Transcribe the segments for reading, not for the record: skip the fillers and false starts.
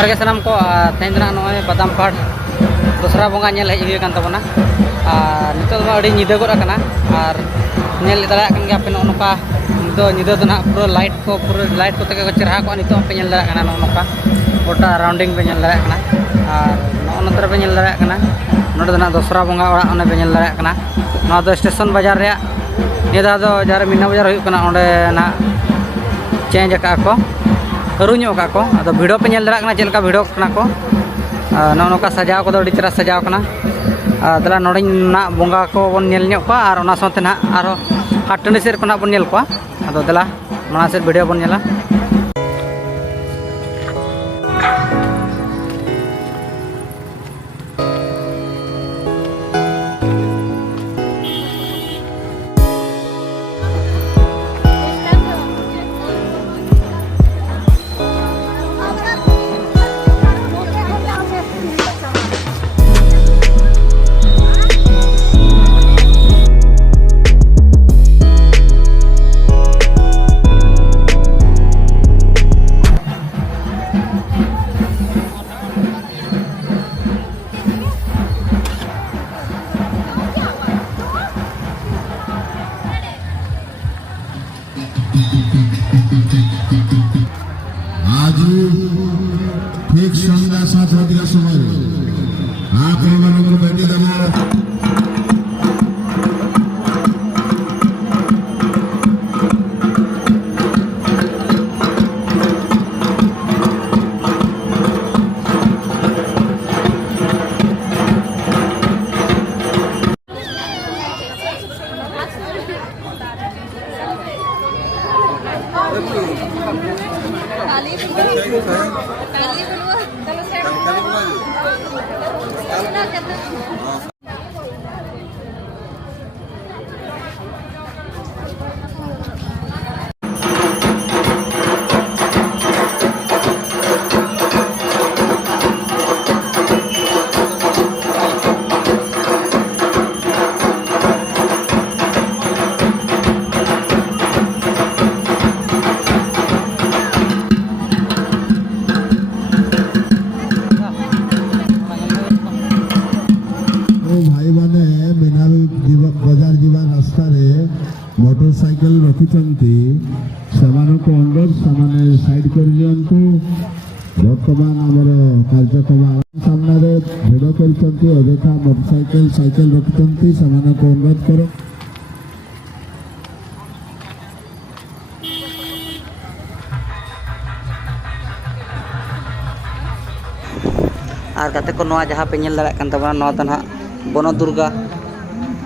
Harga sanam ko tendra noy badam pad dosra bonga nyel hej kan tabona nito ma adi nyida gora kana ar nyel dara kan ga pe noka nyida do na pura light ko tege ko cerha ko nito pe nyel dara kana noka gota rounding pe nyel dara kana ar nonotra pe nyel dara kana node na dosra bonga ora one pe nyel dara kana no do station bazar rea nida do jar mina bazar hoy kana onde na change ka ko ruño ka ko ado video pe nyel dara kana jelka video kana ko noka sajaw ko do adi chera sajaw kana dala noding na bonga ko bon nyel nyok ko ar ona sonte na aro hatani ser kona bon nyel ko ado dala mana ser video bon nyela आज ठीक संध्या 7 बजे समय आप लोगों को बैठी दबा बजार जीवा रास्ता मोटरसाइकेल रखिंट से अनुरोध से साइड कर बर्तमान आमर कार्यक्रम सामने भिड़ कर अଯଥା मोटरसाइकेल साइकेल रखिंट से अनुरोध कर और गाते को नवा जहाँ पे नेल दाड़ा कान ताबना नवा तनहा बनो दुर्गा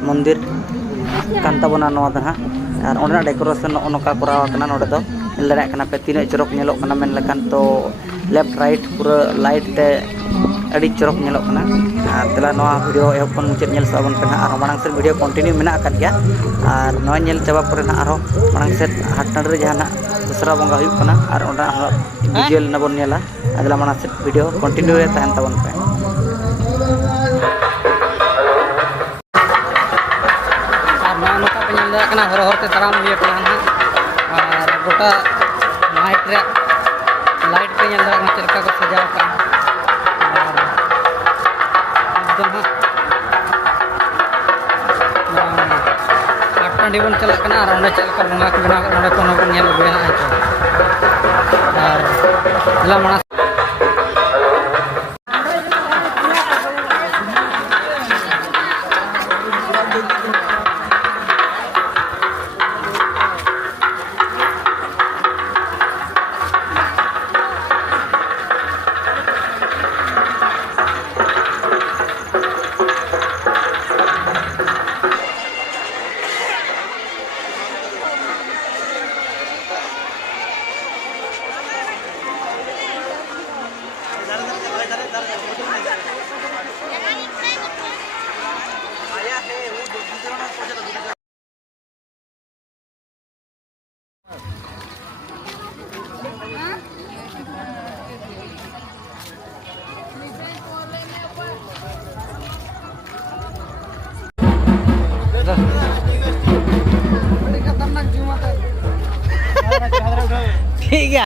मंदिर कान ताबना नवा तनहा और ओंडा डेकोरेशन नोका करावा कना नोडे दो नेल दाड़ा कना पे तीन चरक नेलोक कना मेन लेकान तो लेफ्ट राइट पूरा लाइट ते अड़ी चरक नेलोक कना और तला नवा वीडियो एपन मुचाद नेल साबन पे और मांग से वीडियो कंटिन्यू मेना आकाद गया और नवा नेल चाबा परे ना आरो मांग से हाटनाड रे जहां दूसरा बंगा हुई कना और ओंडा विजुअल नबन नेला अदला मांग से वीडियो कंटिन्यू रे तहन ताबन पे हर हरते तराम हुई ना और गोटा नाइट रे लाइट पे चलका को सजाव का एकदम टाँडी बन चलना और अंडे चलका बंगा को बना को बना और माना ठीक है।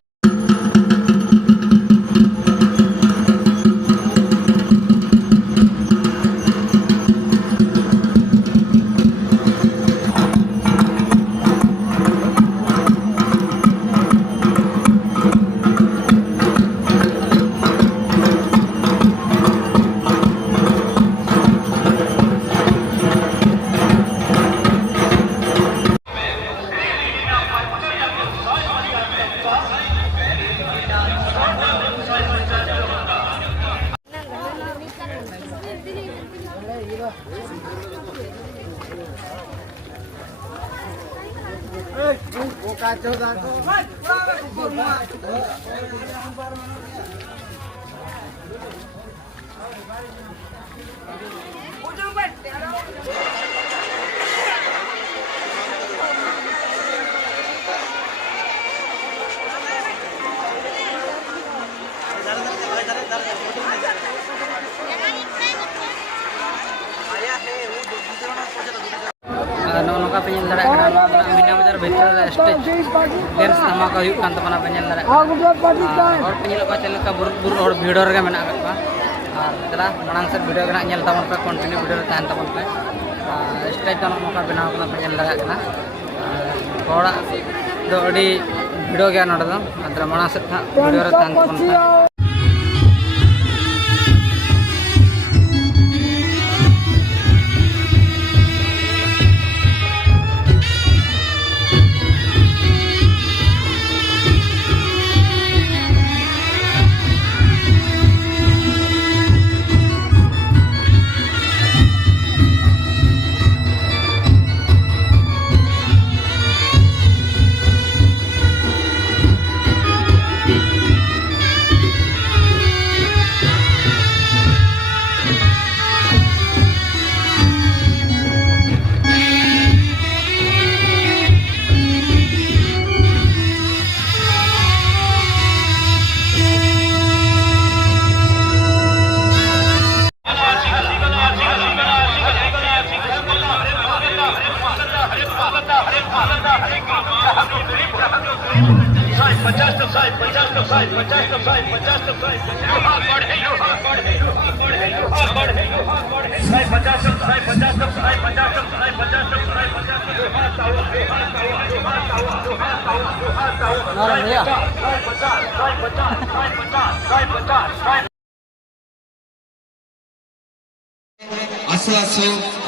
नौका पे nyel darak kana Mina Bazar bhitar stage dance dhamaka huyuk kan tapana pe nyel darak hor pe nyel ko channel ka bur hor video rega mena akat pa ar tela manang set video kana nyel tabon pe continue video tahan tabon pe stage dano nongka benaw kana pe nyel darak kana hora do adi video ge noda do adra manang set video re tahan tabon pe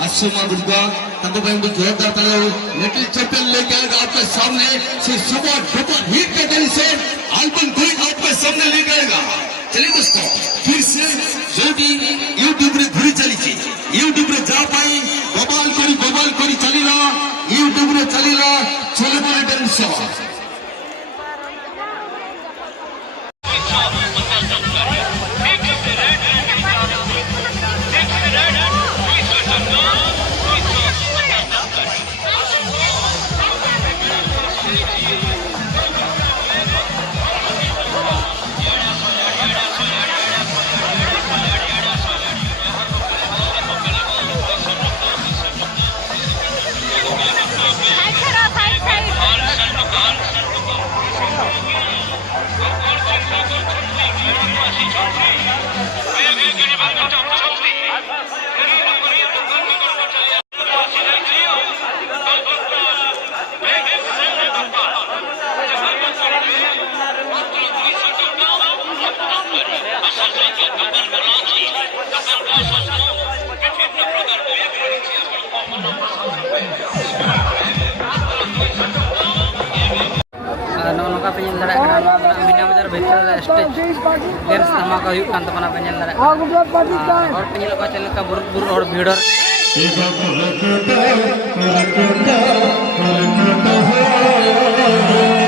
आसुमा बुढ़वा तंबू भाई मुझे जोरदार तालियां little champion लेके आएगा आपके सामने से सुपर डुपर हिट के दिल से एल्बम क्वीन आपके सामने लेके आएगा। चलिए दोस्तों फिर से जो भी यूट्यूब रे घुरी चली थी यूट्यूब रे जा पाई बबाल करी चली रहा यूट्यूब रे चली रहा छोले बोले डांस नौका पे nyel darak kana Mina Bazar bhitar stage dance dhamaka huyuk kan tapana pe nyel darak hor pe nyel ko channel ka bur hor video Hey,